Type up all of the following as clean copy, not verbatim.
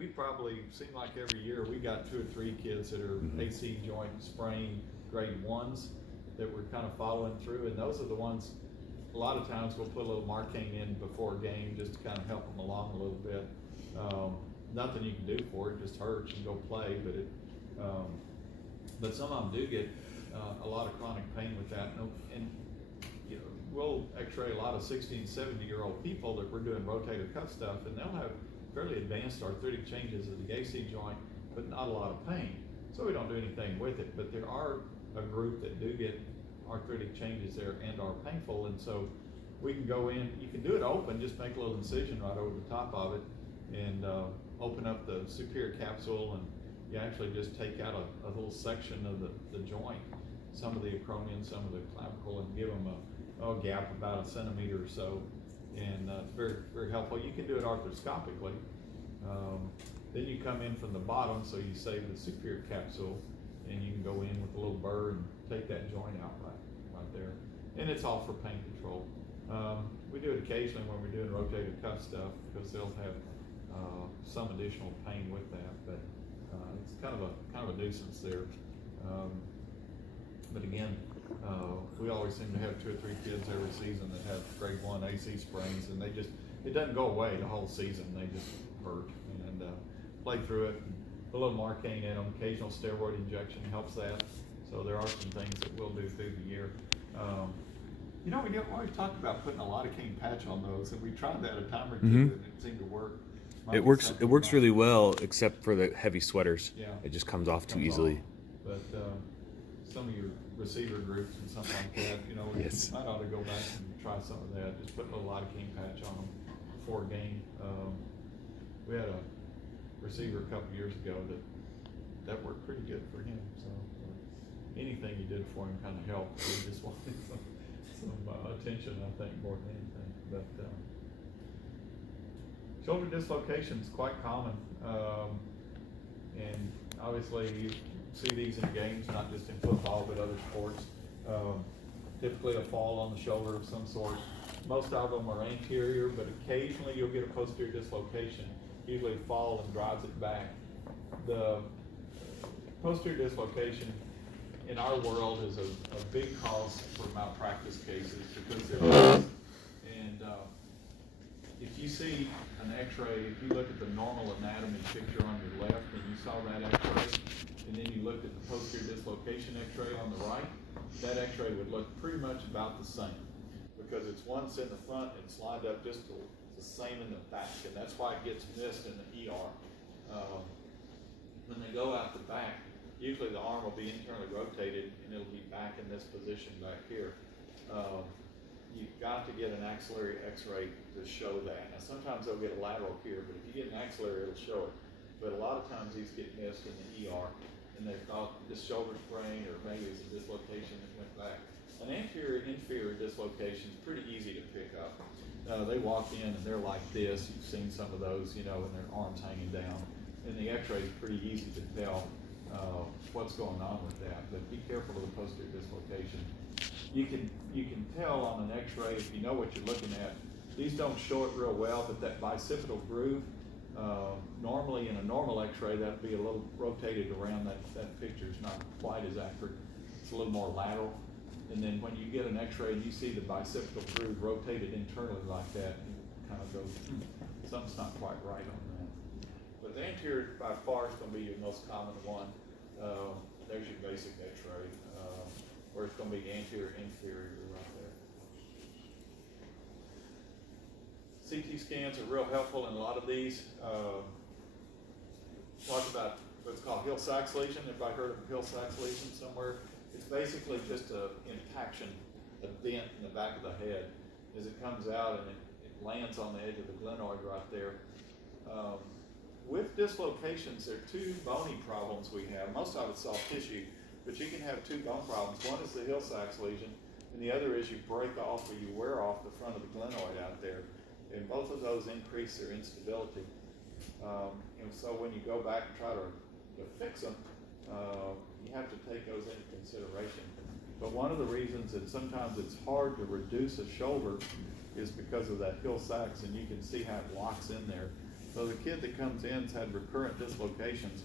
we probably seem like every year we got 2 or 3 kids that are AC joint sprain grade 1s that we're kind of following through, and those are the ones. A lot of times we'll put a little Marcaine in before a game just to kind of help them along a little bit. Nothing you can do for it, just hurts and go play. But some of them do get a lot of chronic pain with that, and you know, we'll X-ray a lot of 60 and 70-year-old people that we're doing rotator cuff stuff, and they'll have fairly advanced arthritic changes of the AC joint, but not a lot of pain. So we don't do anything with it. But there are a group that do get arthritic changes there and are painful, and so we can go in. You can do it open, just make a little incision right over the top of it, and open up the superior capsule, and you actually just take out a little section of the joint, some of the acromion, some of the clavicle, and give them a gap about 1 centimeter or so, and it's very, very helpful. You can do it arthroscopically. Then you come in from the bottom, so you save the superior capsule, and you can go in with a little burr and take that joint out right there. And it's all for pain control. We do it occasionally when we're doing rotator cuff stuff, because they'll have some additional pain with that, but it's kind of a nuisance there. But again, we always seem to have 2 or 3 kids every season that have grade 1 AC sprains, and it doesn't go away the whole season. They just hurt, and play through it. And a little Marcaine in them, occasional steroid injection helps that. So there are some things that we'll do through the year. You know, we always talked about putting a lidocaine patch on those, and we tried that a time or two, and it seemed to work. It works really well, except for the heavy sweaters. Yeah. It just comes off too easily. But some of your receiver groups and something like that, you know, Yes. might ought to go back and try some of that. Just put a little lidocaine patch on them before a game. We had a receiver a couple years ago that worked pretty good for him. So anything you did for him kind of helped. He just wanted some attention, I think, more than anything. But shoulder dislocation is quite common, and obviously you see these in games, not just in football but other sports. Typically a fall on the shoulder of some sort. Most of them are anterior, but occasionally you'll get a posterior dislocation. Usually fall and drives it back. The posterior dislocation in our world is a big cause for malpractice cases, because they're and if you see an X-ray, if you look at the normal anatomy picture on your left and you saw that X-ray, and then you looked at the posterior dislocation X-ray on the right, that X-ray would look pretty much about the same, because it's once in the front and it's lined up just the same in the back, and that's why it gets missed in the ER. When they go out the back, usually the arm will be internally rotated and it'll be back in this position back here. You've got to get an axillary X-ray to show that. Now sometimes they'll get a lateral here, but if you get an axillary, it'll show it. But a lot of times these get missed in the ER, and they thought this shoulder sprain, or maybe it's a dislocation that went back. An anterior-inferior dislocation is pretty easy to pick up. They walk in and they're like this. You've seen some of those, you know, and their arms hanging down. And the X-ray is pretty easy to tell what's going on with that. But be careful of the posterior dislocation. You can tell on an X-ray, if you know what you're looking at. These don't show it real well, but that bicipital groove, normally in a normal X-ray, that'd be a little rotated around. That picture's not quite as accurate. It's a little more lateral. And then when you get an X-ray and you see the bicipital groove rotated internally like that, you kind of go, something's not quite right on that. But the anterior by far is going to be your most common one. There's your basic X-ray, where it's going to be anterior, inferior right there. CT scans are real helpful in a lot of these. Talk about what's called Hill-Sachs lesion. Everybody heard of a Hill-Sachs lesion somewhere? It's basically just an impaction, a dent in the back of the head as it comes out, and it lands on the edge of the glenoid right there. With dislocations, there are 2 bony problems we have. Most of it's soft tissue, but you can have 2 bone problems. One is the Hill-Sachs lesion, and the other is you break off or you wear off the front of the glenoid out there. And both of those increase their instability. And so when you go back and try to fix them, you have to take those into consideration. But one of the reasons that sometimes it's hard to reduce a shoulder is because of that Hill-Sachs, and you can see how it locks in there. So the kid that comes in's had recurrent dislocations.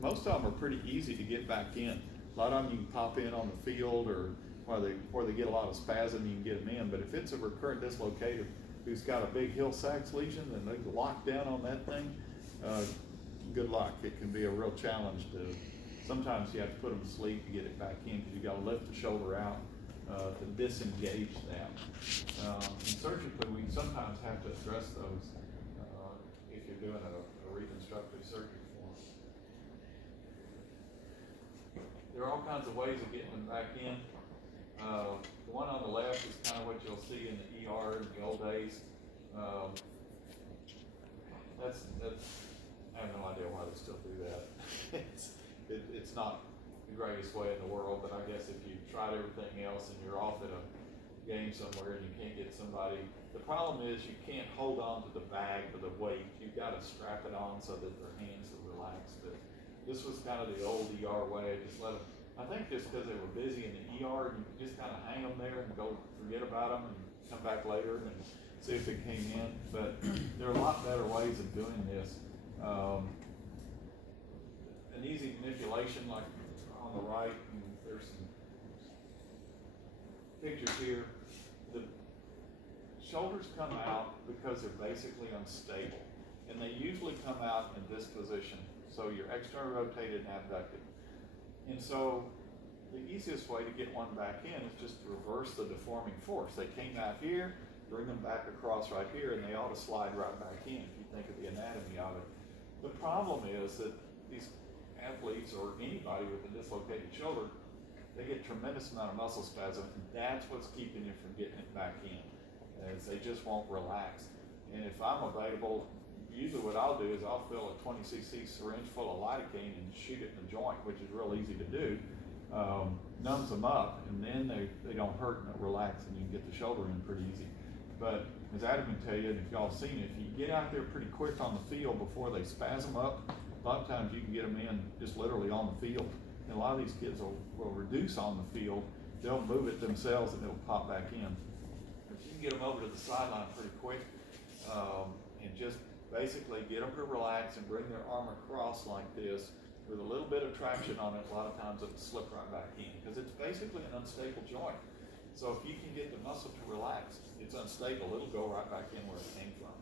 Most of them are pretty easy to get back in. A lot of them you can pop in on the field, or where they get a lot of spasm, you can get them in. But if it's a recurrent dislocator who's got a big Hill-Sachs lesion and they lock down on that thing, good luck. It can be a real challenge to. Sometimes you have to put them to sleep to get it back in, because you got to lift the shoulder out to disengage that. And surgically, we sometimes have to address those if you're doing a reconstructive surgery for them. There are all kinds of ways of getting them back in. The one on the left is kind of what you'll see in the ER in the old days. That's I have no idea why they still do that. It's not the greatest way in the world, but I guess if you tried everything else and you're off at a game somewhere and you can't get somebody, the problem is you can't hold on to the bag with the weight. You've got to strap it on so that their hands are relaxed. But this was kind of the old ER way. Just let them, I think just because they were busy in the ER, and you could just kind of hang them there and go forget about them and come back later and see if it came in. But there are a lot better ways of doing this. An easy manipulation, like on the right, and there's some pictures here. The shoulders come out because they're basically unstable, and they usually come out in this position. So you're externally rotated and abducted. And so the easiest way to get one back in is just to reverse the deforming force. They came out here, bring them back across right here, and they ought to slide right back in if you think of the anatomy of it. The problem is that these athletes, or anybody with a dislocated shoulder, they get a tremendous amount of muscle spasm, and that's what's keeping you from getting it back in, as they just won't relax. And if I'm available, usually what I'll do is I'll fill a 20 cc syringe full of lidocaine and shoot it in the joint, which is real easy to do. Numbs them up, and then they don't hurt and relax, and you can get the shoulder in pretty easy. But as Adam can tell you, and if y'all seen it, if you get out there pretty quick on the field before they spasm up, a lot of times you can get them in just literally on the field. And a lot of these kids will reduce on the field. They'll move it themselves and it'll pop back in. If you can get them over to the sideline pretty quick, and just basically get them to relax and bring their arm across like this with a little bit of traction on it, a lot of times it'll slip right back in, because it's basically an unstable joint. So if you can get the muscle to relax, it's unstable, it'll go right back in where it came from.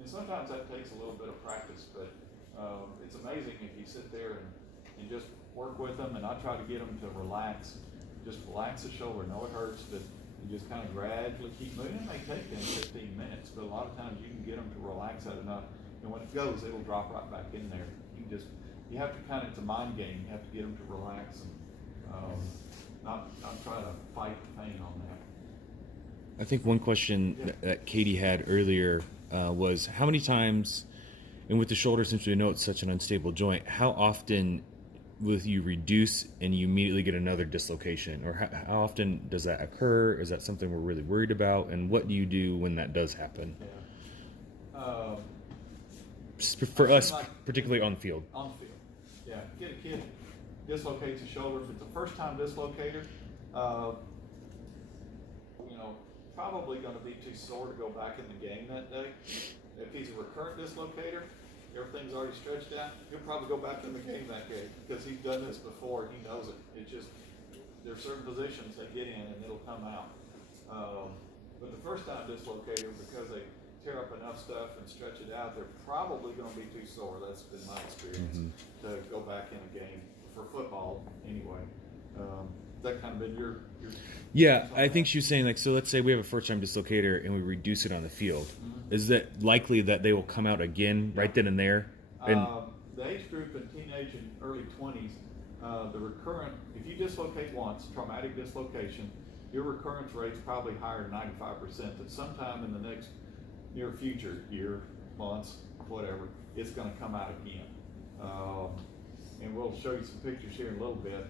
And sometimes that takes a little bit of practice, but it's amazing if you sit there and just work with them, and I try to get them to relax. Just relax the shoulder, know it hurts, but you just kind of gradually keep moving. It may take 10, 15 minutes, but a lot of times you can get them to relax that enough, and when it goes, it'll drop right back in there. You have to kind of, it's a mind game, you have to get them to relax and not try to fight the pain on that. I think one question that Katie had earlier was how many times, and with the shoulder, since we know it's such an unstable joint, how often will you reduce and you immediately get another dislocation? Or how often does that occur? Is that something we're really worried about? And what do you do when that does happen? Yeah. For us, particularly on the field. On the field. Yeah, get a kid dislocates his shoulder. If it's a first-time dislocator, probably going to be too sore to go back in the game that day. If he's a recurrent dislocator, everything's already stretched out, he'll probably go back in the game that day because he's done this before. He knows it. It's just there are certain positions they get in and it'll come out. But the first-time dislocator, because they tear up enough stuff and stretch it out, they're probably going to be too sore. That's been my experience to go back in a game for football anyway. That kind of been your yeah, I think she was saying, like, so let's say we have a first-time dislocator and we reduce it on the field. Is that likely that they will come out again right then and there? And the age group in teenage and early 20s, the recurrent, if you dislocate once, traumatic dislocation, your recurrence rate's probably higher than 95%, that sometime in the next near future, year, months, whatever, it's going to come out again. And we'll show you some pictures here in a little bit.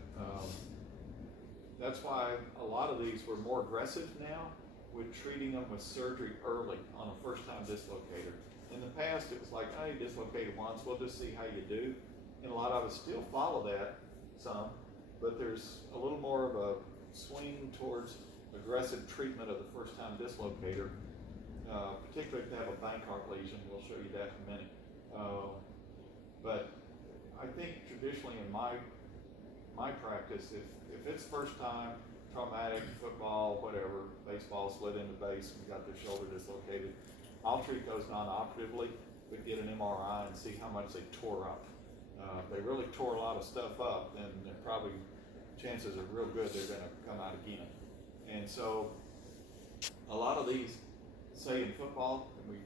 That's why a lot of these were more aggressive now with treating them with surgery early on a first-time dislocator. In the past, it was like, hey, dislocated once, we'll just see how you do. And a lot of us still follow that some, but there's a little more of a swing towards aggressive treatment of the first-time dislocator. particularly if they have a Bankart lesion. We'll show you that in a minute. But I think traditionally in my practice, if it's first time, traumatic, football, whatever, baseball slid into base and got their shoulder dislocated, I'll treat those non-operatively, but get an MRI and see how much they tore up. If they really tore a lot of stuff up, then they're probably, chances are real good they're gonna come out again. And so, a lot of these, say in football, and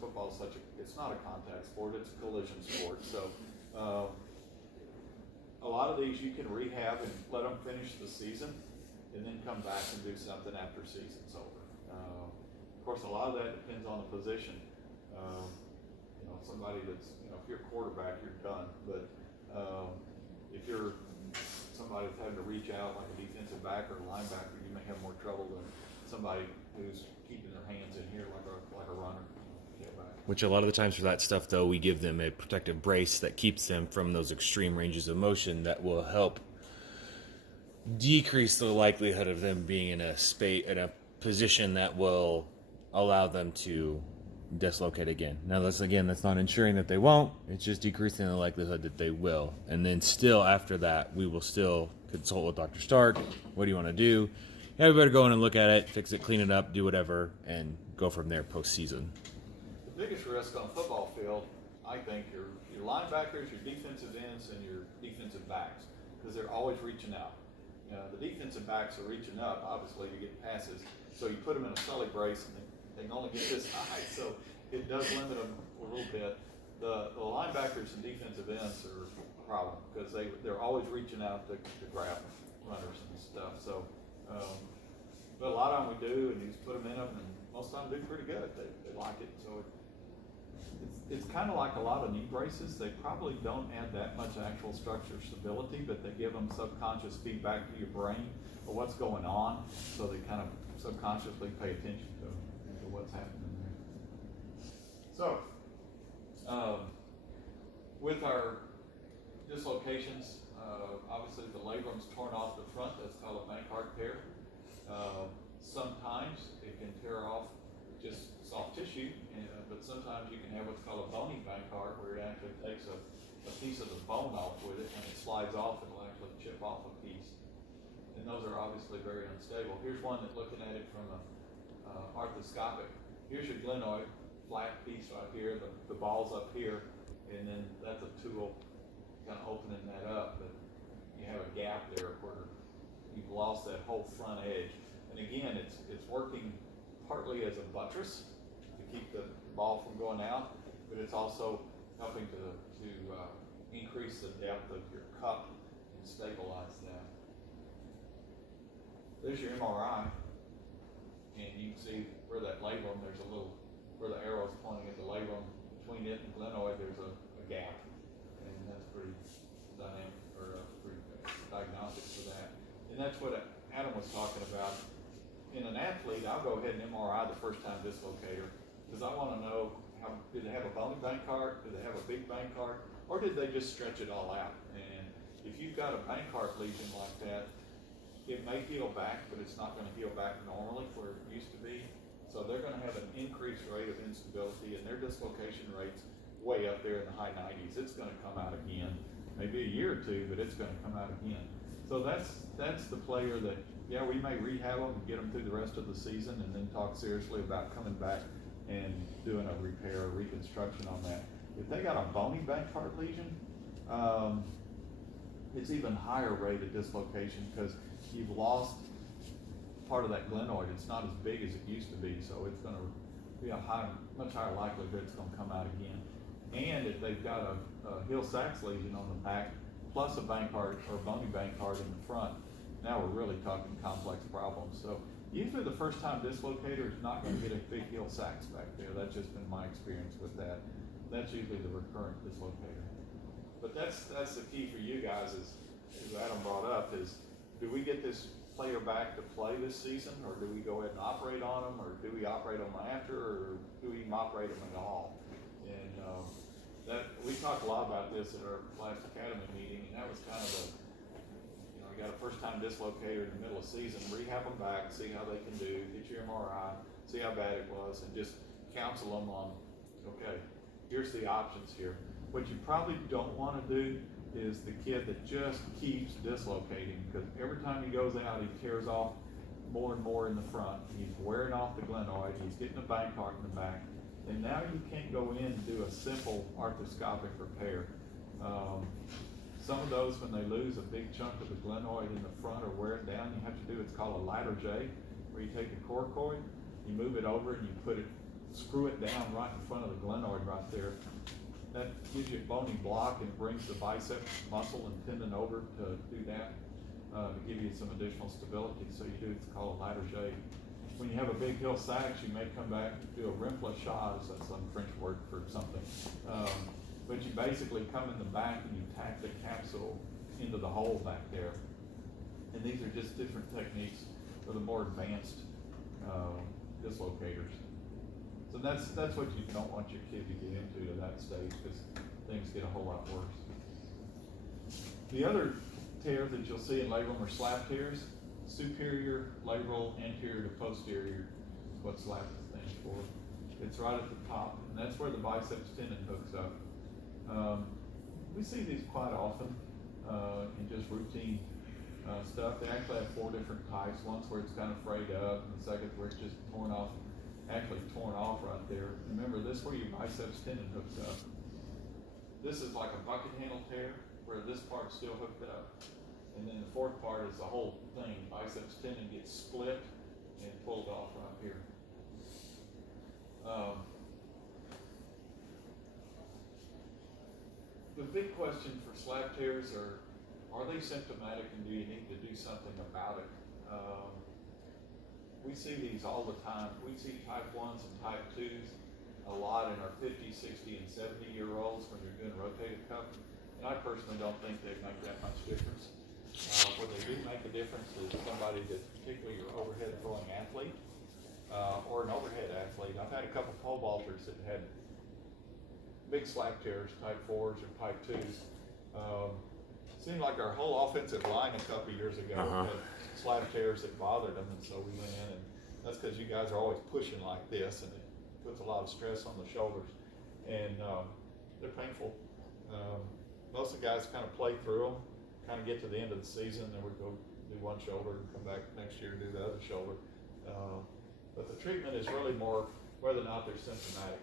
football is it's not a contact sport, it's a collision sport. So, a lot of these you can rehab and let them finish the season, and then come back and do something after season's over. Of course, a lot of that depends on the position. Somebody that's, if you're a quarterback, you're done. But if you're somebody that's having to reach out like a defensive back or a linebacker, you may have more trouble than somebody who's keeping their hands in here like a runner. Which a lot of the times for that stuff, though, we give them a protective brace that keeps them from those extreme ranges of motion that will help decrease the likelihood of them being in a position that will allow them to dislocate again. Now, that's not ensuring that they won't. It's just decreasing the likelihood that they will. And then still after that, we will still consult with Dr. Stark. What do you want to do? Yeah, we better go in and look at it, fix it, clean it up, do whatever, and go from there postseason. The biggest risk on a football field, I think, are your linebackers, your defensive ends, and your defensive backs, because they're always reaching out. The defensive backs are reaching up, obviously, to get passes. So you put them in a Sully brace, and they can only get this high, so it does limit them a little bit. The linebackers and defensive ends are a problem, because they're always reaching out to grab runners and stuff. So, but a lot of them we do, and you just put them in them, and most of them do pretty good. They like it. So it's kind of like a lot of knee braces. They probably don't add that much actual structure stability, but they give them subconscious feedback to your brain of what's going on, so they kind of subconsciously pay attention to what's happening there. So, with our dislocations, obviously the labrum's torn off the front. That's called a Bankart tear. Sometimes it can tear off just soft tissue, but sometimes you can have what's called a bony Bankart, where it actually takes a piece of the bone off with it, and it slides off, and it'll actually chip off a piece. And those are obviously very unstable. Here's one that, looking at it from a arthroscopic. Here's your glenoid, flat piece right here, the ball's up here, and then that's a tool kind of opening that up, but you have a gap there where you've lost that whole front edge. And again, it's working partly as a buttress to keep the ball from going out, but it's also helping to increase the depth of your cup and stabilize that. There's your MRI, and you can see where that labrum, there's a little, where the arrow's pointing at the labrum, between it and glenoid, there's a gap, and that's pretty dynamic, or pretty diagnostic for that. And that's what Adam was talking about. In an athlete, I'll go ahead and MRI the first time dislocator, because I want to know, did they have a bony Bankart, did they have a big Bankart, or did they just stretch it all out? And if you've got a Bankart lesion like that, it may heal back, but it's not going to heal back normally where it used to be. So they're going to have an increased rate of instability, and their dislocation rate's way up there in the high 90s. It's going to come out again, maybe a year or two, but it's going to come out again. So that's the player that, yeah, we may rehab them and get them through the rest of the season, and then talk seriously about coming back and doing a repair or reconstruction on that. If they got a bony Bankart lesion, it's even higher rate of dislocation, because you've lost part of that glenoid. It's not as big as it used to be, so it's going to be much higher likelihood it's going to come out again. And if they've got a Hill-Sachs lesion on the back, plus a Bankart or bony Bankart in the front, now we're really talking complex problems. So usually the first time dislocator is not going to get a big Hill-Sachs back there. That's just been my experience with that. That's usually the recurrent dislocator. But that's the key for you guys, is Adam brought up, is do we get this player back to play this season, or do we go ahead and operate on them, or do we operate on them after, or do we even operate them at all? And that we talked a lot about this at our last academy meeting, and that was kind of you got a first-time dislocator in the middle of the season, rehab them back, see how they can do, get your MRI, see how bad it was, and just counsel them on, okay, here's the options here. What you probably don't want to do is the kid that just keeps dislocating, because every time he goes out, he tears off more and more in the front. He's wearing off the glenoid, he's getting a bank heart in the back, and now you can't go in and do a simple arthroscopic repair. Some of those, when they lose a big chunk of the glenoid in the front or wear it down, you have to do what's called a ladder J, where you take a coracoid, you move it over and you screw it down right in front of the glenoid right there. That gives you a bony block and brings the biceps muscle and tendon over to do that, to give you some additional stability. So you do, it's called a ladder J. When you have a big heel sax, you may come back and do a remplissage, that's some French word for something. But you basically come in the back and you tack the capsule into the hole back there. And these are just different techniques for the more advanced dislocators. So that's what you don't want your kid to get into to that stage, because things get a whole lot worse. The other tears that you'll see in labrum are slap tears. Superior, labral, anterior to posterior is what slap stands for. It's right at the top, and that's where the biceps tendon hooks up. We see these quite often in just routine stuff. They actually have 4 different types. One's where it's kind of frayed up, and the second where it's just torn off, actually torn off right there. Remember, this is where your biceps tendon hooks up. This is like a bucket handle tear, where this part's still hooked up. And then the 4th part is the whole thing. Biceps tendon gets split and pulled off right here. The big question for slap tears are they symptomatic, and do you need to do something about it? We see these all the time. We see type 1s and type 2s a lot in our 50, 60, and 70-year-olds when you're doing rotator cuff. And I personally don't think they make that much difference. Where they do make a difference is somebody that's particularly your overhead throwing athlete or an overhead athlete. I've had a couple pole vaulters that had big slap tears, type 4s or type 2s. Seemed like our whole offensive line a couple years ago had slap tears that bothered them, and so we went in, and that's because you guys are always pushing like this, and it puts a lot of stress on the shoulders, and they're painful. Most of the guys kind of play through them, kind of get to the end of the season, then we go do one shoulder and come back next year and do the other shoulder. But the treatment is really more whether or not they're symptomatic.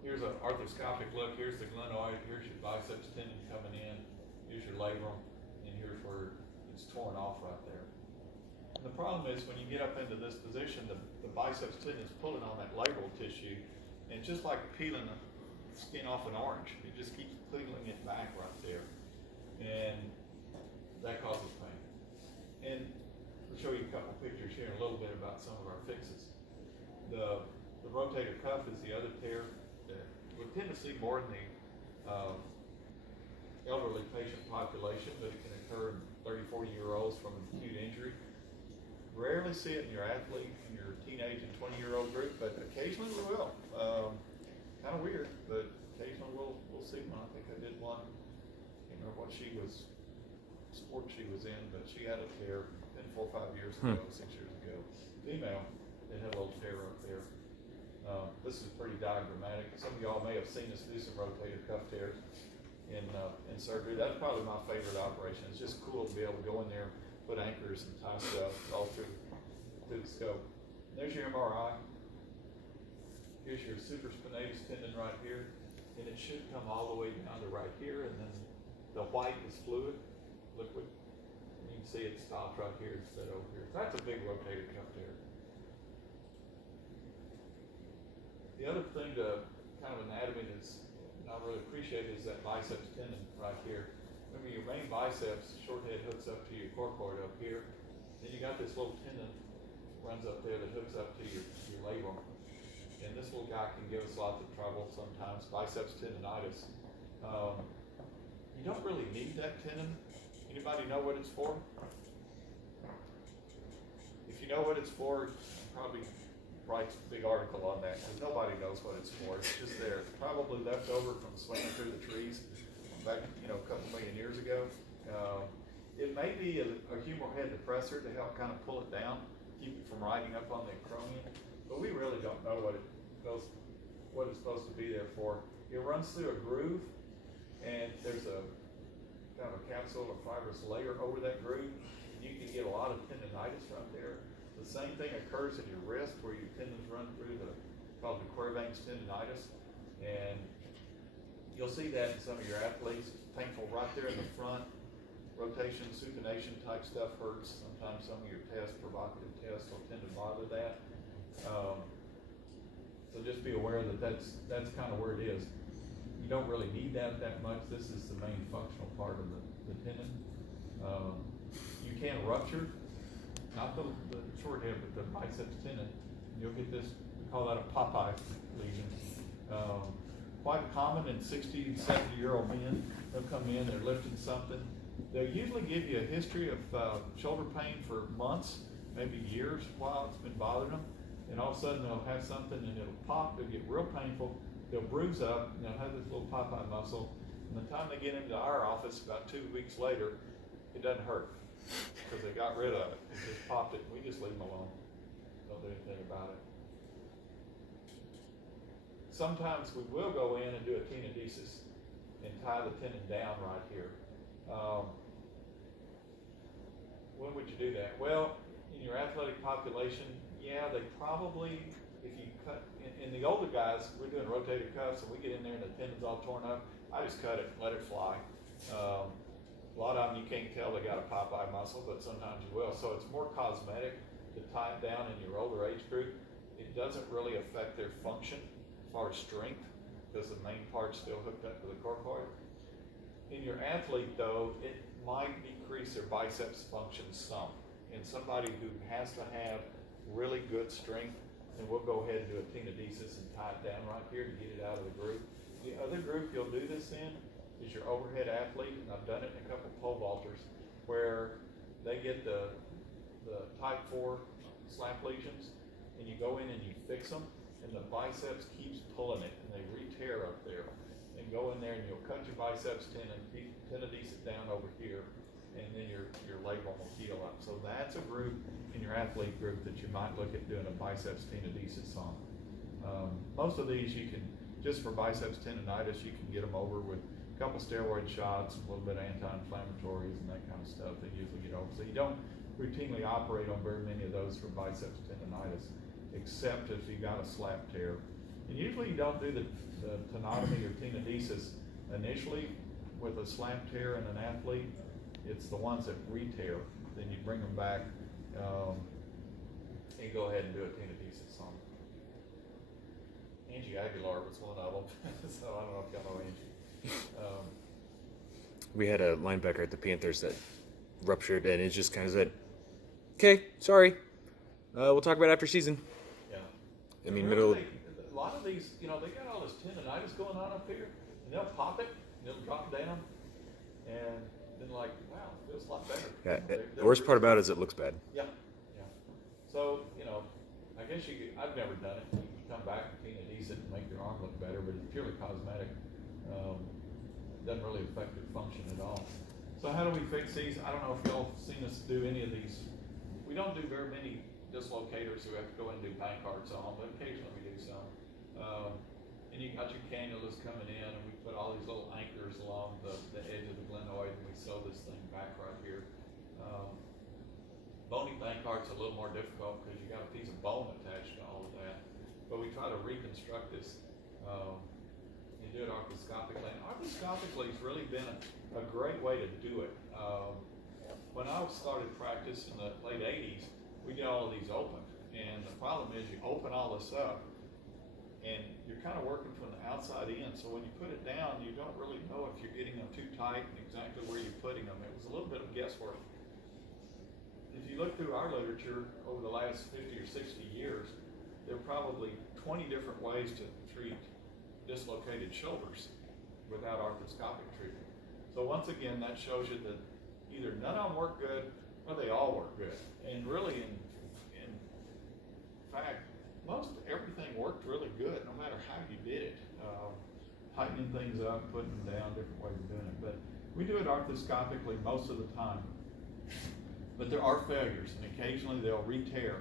Here's an arthroscopic look. Here's the glenoid. Here's your biceps tendon coming in. Here's your labrum, and here's where it's torn off right there. And the problem is when you get up into this position, the biceps tendon is pulling on that labral tissue, and just like peeling the skin off an orange, it just keeps peeling it back right there, and that causes pain. And we'll show you a couple pictures here in a little bit about some of our fixes. The rotator cuff is the other tear that we tend to see more in the elderly patient population, but it can occur in 30, 40-year-olds from an acute injury. Rarely see it in your athlete, in your teenage and 20-year-old group, but occasionally we will. Kind of weird, but occasionally we'll see one. I think I did one. I can't remember what sport she was in, but she had a tear 4 or 5 years ago, 6 years ago. Female, they had a little tear up there. This is pretty diagrammatic. Some of y'all may have seen us do some rotator cuff tears in surgery. That's probably my favorite operation. It's just cool to be able to go in there, put anchors and tie stuff all through the scope. There's your MRI. Here's your supraspinatus tendon right here, and it should come all the way down to right here, and then the white is fluid, liquid. And you can see it stops right here instead of over here. That's a big rotator cuff tear. The other thing to kind of anatomy that's not really appreciated is that biceps tendon right here. Remember, your main biceps, short head hooks up to your coracoid up here. Then you got this little tendon runs up there that hooks up to your labrum. And this little guy can give us lots of trouble sometimes, biceps tendonitis. You don't really need that tendon. Anybody know what it's for? If you know what it's for, probably write a big article on that, because nobody knows what it's for. It's just there. It's probably left over from swinging through the trees back, a couple million years ago. It may be a humeral head depressor to help kind of pull it down. keep it from riding up on the acromion. But we really don't know what it's supposed to be there for. It runs through a groove, and there's a kind of a capsule or fibrous layer over that groove. You can get a lot of tendonitis right there. The same thing occurs in your wrist where your tendons run through called the Quervain's tendonitis. And you'll see that in some of your athletes. It's painful right there in the front. Rotation, supination type stuff hurts. Sometimes some of your tests, provocative tests, will tend to bother that. So just be aware that that's kind of where it is. You don't really need that much. This is the main functional part of the tendon. You can rupture, not the short head, but the biceps tendon. You'll get this, we call that a Popeye lesion. Quite common in 60, 70-year-old men. They'll come in, they're lifting something. They'll usually give you a history of shoulder pain for months, maybe years, while it's been bothering them. And all of a sudden they'll have something and it'll pop, it'll get real painful, they'll bruise up, and they'll have this little Popeye muscle. And the time they get into our office, about 2 weeks later, it doesn't hurt because they got rid of it. It just popped it, and we just leave them alone. Don't do anything about it. Sometimes we will go in and do a tenodesis and tie the tendon down right here. When would you do that? Well, in your athletic population, yeah, they probably, if you cut, in the older guys, we're doing rotator cuffs and we get in there and the tendon's all torn up, I just cut it and let it fly. A lot of them you can't tell they got a Popeye muscle, but sometimes you will. So it's more cosmetic to tie it down in your older age group. It doesn't really affect their function as far as strength because the main part's still hooked up to the corcoid. In your athlete though, it might decrease their biceps function some. In somebody who has to have really good strength, then we'll go ahead and do a tenodesis and tie it down right here to get it out of the group. The other group you'll do this in is your overhead athlete, and I've done it in a couple pole vaulters, where they get the type 4 slap lesions, and you go in and you fix them, and the biceps keeps pulling it, and they re-tear up there. And go in there and you'll cut your biceps tendon, tenodesis it down over here, and then your labrum will heal up. So that's a group in your athlete group that you might look at doing a biceps tenodesis on. Most of these you can, just for biceps tendonitis, you can get them over with a couple steroid shots, a little bit of anti-inflammatories and that kind of stuff. They usually get over. So you don't routinely operate on very many of those for biceps tendonitis, except if you got a slap tear. And usually you don't do the tenotomy or tenodesis initially with a slap tear in an athlete. It's the ones that re-tear. Then you bring them back and go ahead and do a tenodesis on them. Angie Aguilar was one of them, so I don't know if y'all know Angie. We had a linebacker at the Panthers that ruptured, and it just kind of said, "Okay, sorry, we'll talk about it after season." Yeah. I mean, A lot of these, they got all this tendonitis going on up here, and they'll pop it, and it'll drop down, and then like, wow, it feels a lot better. Yeah, the worst part about it is it looks bad. Yeah, yeah. So, I guess I've never done it. You can come back and tenodesis and make your arm look better, but it's purely cosmetic. It doesn't really affect your function at all. So how do we fix these? I don't know if y'all seen us do any of these. We don't do very many dislocators who have to go in and do bank cards on, but occasionally we do some. And you got your cannulas coming in, and we put all these little anchors along the edge of the glenoid, and we sew this thing back right here. Bony bank cart's a little more difficult because you got a piece of bone attached to all of that. But we try to reconstruct this and do it arthroscopically. And arthroscopically has really been a great way to do it. When I started practice in the late 80s, we did all of these open. And the problem is you open all this up, and you're kind of working from the outside in. So when you put it down, you don't really know if you're getting them too tight and exactly where you're putting them. It was a little bit of guesswork. If you look through our literature over the last 50 or 60 years, there are probably 20 different ways to treat dislocated shoulders without arthroscopic treatment. So once again, that shows you that either none of them work good or they all work good. And really, in fact, most everything worked really good, no matter how you did it. Tightening things up, putting them down, different ways of doing it. But we do it arthroscopically most of the time. But there are failures, and occasionally they'll re-tear.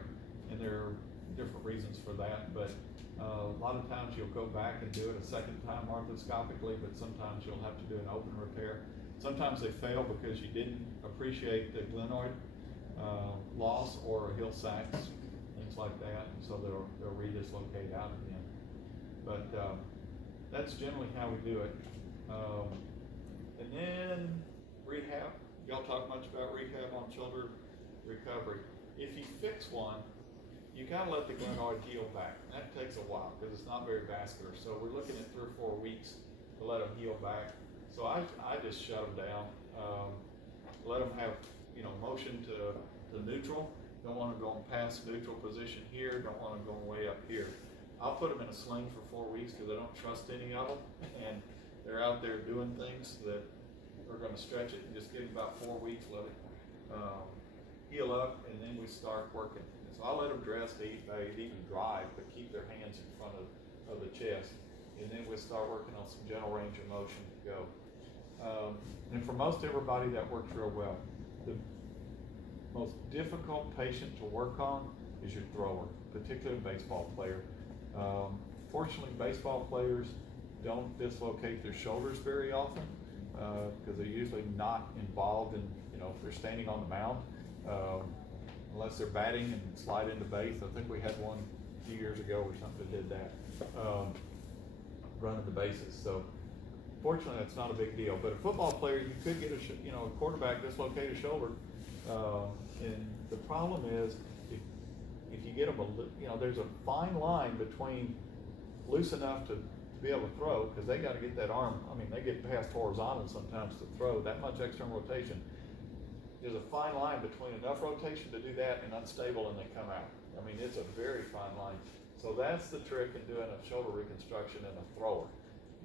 and there are different reasons for that, but a lot of times you'll go back and do it a second time arthroscopically, but sometimes you'll have to do an open repair. Sometimes they fail because you didn't appreciate the glenoid loss or heel sacks, things like that, and so they'll redislocate out again. But that's generally how we do it. And then rehab. Y'all talk much about rehab on shoulder recovery. If you fix one, you gotta let the glenoid heal back. That takes a while because it's not very vascular. So we're looking at 3 or 4 weeks to let them heal back. So I just shut them down. Let them have, motion to neutral. Don't want to go in past neutral position here. Don't want to go way up here. I'll put them in a sling for 4 weeks because I don't trust any of them, and they're out there doing things that are going to stretch it. And just give them about 4 weeks, let it heal up, and then we start working. And so I'll let them dress, to eat, bathe, even drive, but keep their hands in front of the chest, and then we'll start working on some gentle range of motion to go. And for most everybody, that works real well. The most difficult patient to work on is your thrower, particularly a baseball player. Fortunately, baseball players don't dislocate their shoulders very often because they're usually not involved in, if they're standing on the mound, unless they're batting and slide into base. I think we had one a few years ago or something that did that, running the bases. So fortunately, that's not a big deal. But a football player, you could get a quarterback dislocate a shoulder, and the problem is if you get them there's a fine line between loose enough to be able to throw, because they got to get that arm. I mean, they get past horizontal sometimes to throw that much external rotation. There's a fine line between enough rotation to do that and unstable and they come out. I mean, it's a very fine line. So that's the trick in doing a shoulder reconstruction in a thrower.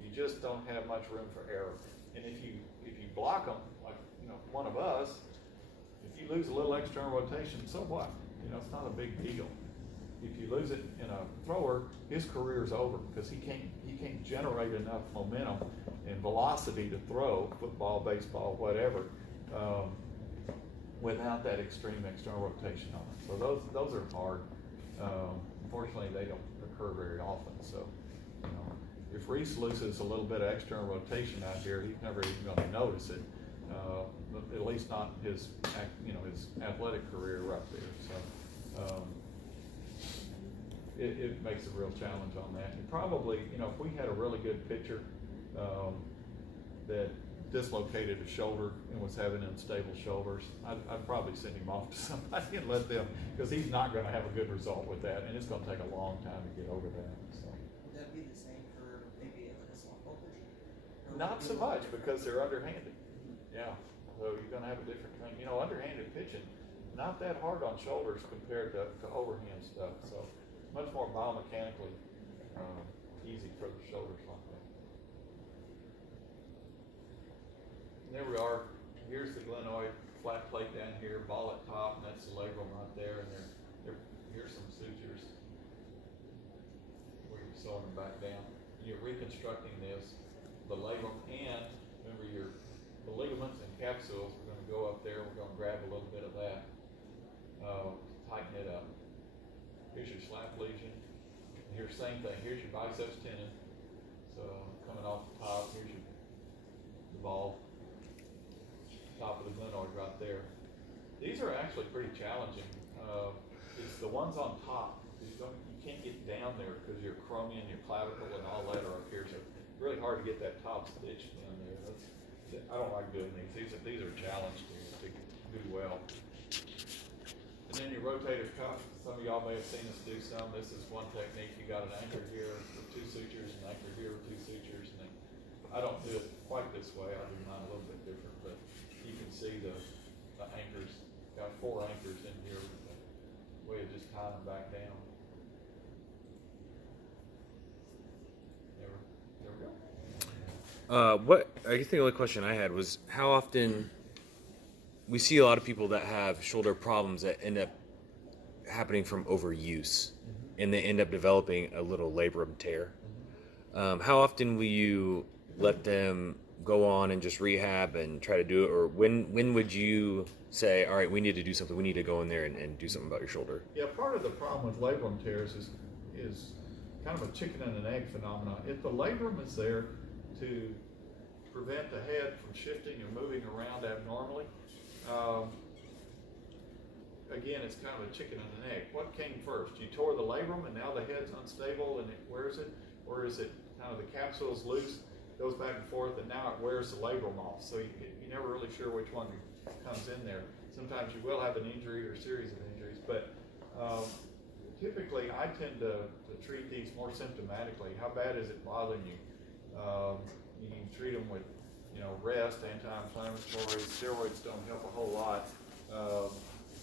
You just don't have much room for error. And if you block them, like one of us, if you lose a little external rotation, so what? It's not a big deal. If you lose it in a thrower, his career's over because he can't generate enough momentum and velocity to throw football, baseball, whatever, without that extreme external rotation on it. So those are hard. Unfortunately, they don't occur very often. So, if Reese loses a little bit of external rotation out here, he's never even going to notice it. At least not his athletic career right there. So it makes a real challenge on that. And probably, if we had a really good pitcher that dislocated a shoulder and was having unstable shoulders, I'd probably send him off to somebody and let them, because he's not going to have a good result with that, and it's going to take a long time to get over that. So. Would that be the same for maybe a softball pitcher? Not so much because they're underhanded. Yeah, so you're going to have a different thing. Underhanded pitching, not that hard on shoulders compared to overhand stuff. So much more biomechanically easy for the shoulders like that. And there we are. Here's the glenoid, flat plate down here, ball at top, and that's the labrum right there. And here's some sutures where you're sewing them back down. You're reconstructing this, the labrum, and remember the ligaments and capsules. We're going to go up there. We're going to grab a little bit of that, tighten it up. Here's your slap lesion. Here's the same thing. Here's your biceps tendon. So coming off the top, here's the ball, top of the glenoid right there. These are actually pretty challenging. It's the ones on top. You can't get down there because your acromion, your clavicle, and all that are up here. So it's really hard to get that top stitch down there. I don't like doing these. These are challenged to do well. And then your rotator cuff. Some of y'all may have seen us do some. This is one technique. You got an anchor here with 2 sutures, an anchor here with 2 sutures. And then I don't do it quite this way. I do mine a little bit different, but you can see the anchors. Got 4 anchors in here with the way of just tying them back down. There we go. What I think the only question I had was how often we see a lot of people that have shoulder problems that end up happening from overuse, and they end up developing a little labrum tear. How often will you let them go on and just rehab and try to do it, or when would you say, all right, we need to do something, we need to go in there and do something about your shoulder? Yeah, part of the problem with labrum tears is kind of a chicken and an egg phenomenon. If the labrum is there to prevent the head from shifting or moving around abnormally, again, it's kind of a chicken and an egg. What came first? You tore the labrum and now the head's unstable and it wears it? Or is it kind of the capsule is loose, goes back and forth, and now it wears the labrum off? So you're never really sure which one comes in there. Sometimes you will have an injury or a series of injuries, but typically I tend to treat these more symptomatically. How bad is it bothering you? You can treat them with, rest, anti-inflammatories. Steroids don't help a whole lot,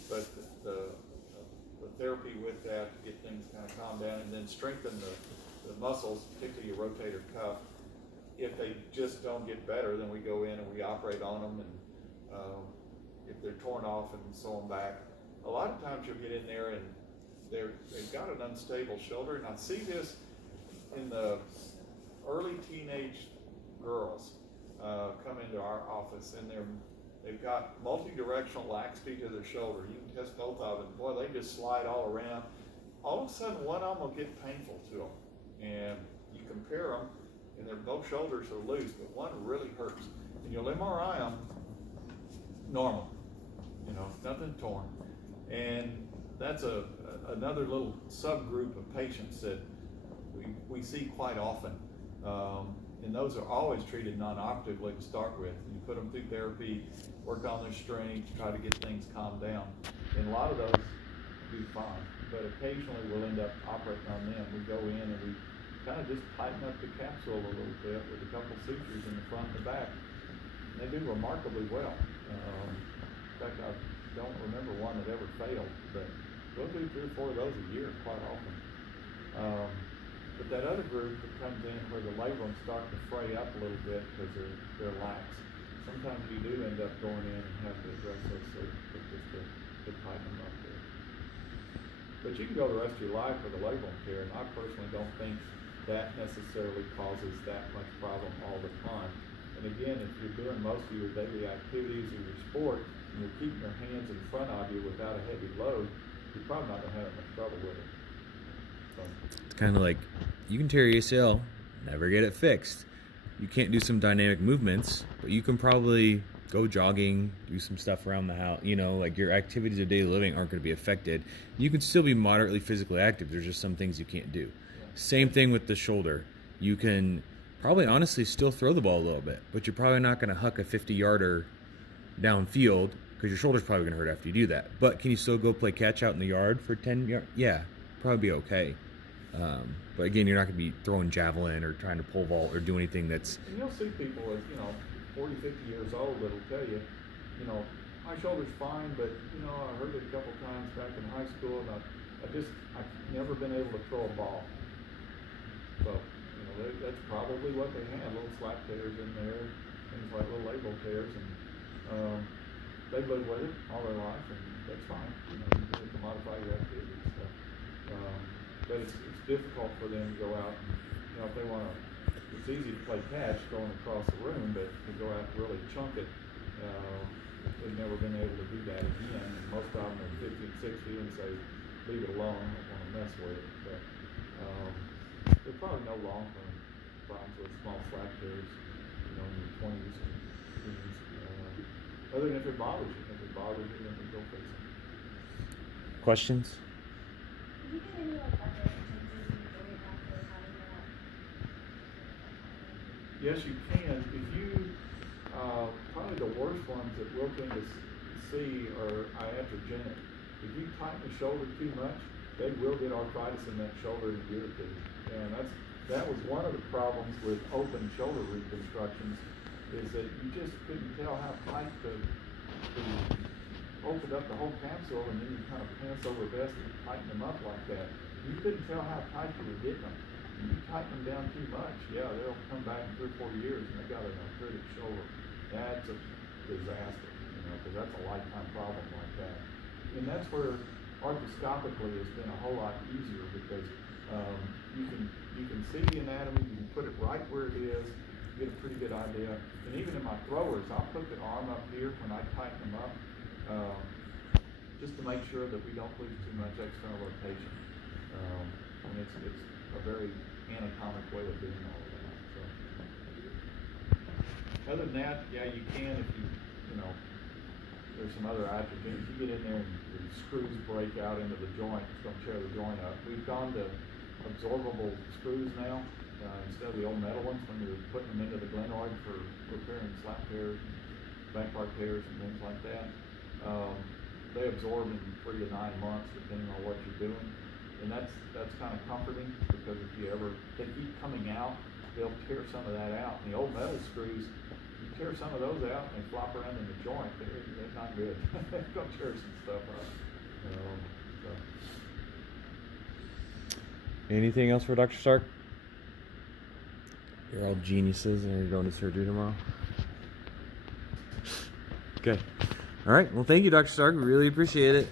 but the therapy with that to get things kind of calmed down, and then strengthen the muscles, particularly your rotator cuff. If they just don't get better, then we go in and we operate on them, and if they're torn off and sew them back. A lot of times you'll get in there and they've got an unstable shoulder, and I see this in the early teenage girls come into our office, and they've got multi-directional laxity to their shoulder. You can test both of them. Boy, they just slide all around. All of a sudden, one of them will get painful to them, and you compare them, and their both shoulders are loose, but one really hurts. And you'll MRI them, normal, nothing torn. And that's another little subgroup of patients that we see quite often. And those are always treated non-operatively to start with. You put them through therapy, work on their strength, try to get things calmed down. And a lot of those do fine, but occasionally we'll end up operating on them. We go in and we kind of just tighten up the capsule a little bit with a couple sutures in the front and the back. And they do remarkably well. In fact, I don't remember one that ever failed, but we'll do 3 or 4 of those a year quite often. But that other group that comes in where the labrums start to fray up a little bit because they're lax, sometimes you do end up going in and have to address those surgically just to tighten them up there. But you can go the rest of your life with a labrum tear, and I personally don't think that necessarily causes that much problem all the time. And again, if you're doing most of your daily activities or your sport, and you're keeping your hands in front of you without a heavy load, you're probably not going to have much trouble with it. So. It's kind of like, you can tear your ACL, never get it fixed. You can't do some dynamic movements, but you can probably go jogging, do some stuff around the house. Like your activities of daily living aren't going to be affected. You can still be moderately physically active. There's just some things you can't do. Yeah. Same thing with the shoulder. You can probably honestly still throw the ball a little bit, but you're probably not going to huck a 50-yarder downfield because your shoulder's probably going to hurt after you do that. But can you still go play catch out in the yard for 10 yards? Yeah, probably be okay. But again, you're not going to be throwing javelin or trying to pole vault or do anything that's... And you'll see people at, 40, 50 years old that'll tell you, my shoulder's fine, but, I heard it a couple times back in high school, and I've never been able to throw a ball. So, that's probably what they have, little slap tears in there, things like little labral tears, and they've lived with it all their life, and that's fine. You do it to modify your activities. So, but it's difficult for them to go out and, if they want to, it's easy to play catch going across the room, but to go out and really chunk it, they've never been able to do that again. And most of them are 50 and 60 and say, leave it alone, I don't want to mess with it. But there's probably no long-term problems with small slap tears, in your 20s and teens. Other than if it bothers you. If it bothers you, then we go fix it. Questions? Did you get any other changes in your joint after having that? Yes, you can. If you, probably the worst ones that we'll tend to see are iatrogenic. If you tighten the shoulder too much, they will get arthritis in that shoulder and be irritated. And that was one of the problems with open shoulder reconstructions, is that you just couldn't tell how tight to open up the whole capsule, and then you kind of pants over vest and tighten them up like that. You couldn't tell how tight you were getting them. When you tighten them down too much, they'll come back in 3 or 4 years and they got an arthritic shoulder. That's a disaster, because that's a lifetime problem like that. And that's where arthroscopically has been a whole lot easier, because you can see the anatomy, you can put it right where it is, get a pretty good idea. And even in my throwers, I'll put the arm up here when I tighten them up, just to make sure that we don't lose too much external rotation. And it's a very anatomic way of doing all of that. So. Other than that, yeah, you can if you know, there's some other attributes. You get in there and the screws break out into the joint, it's going to tear the joint up. We've gone to absorbable screws now, instead of the old metal ones when you're putting them into the glenoid for repairing slap tears, back part tears and things like that. They absorb in 3 to 9 months depending on what you're doing. And that's kind of comforting, because if they keep coming out, they'll tear some of that out. And the old metal screws, you tear some of those out and they flop around in the joint, they're not good. They're going to tear some stuff up. Anything else for Dr. Stark? You're all geniuses and you're going to surgery tomorrow. Okay. All right. Well, thank you, Dr. Stark. We really appreciate it.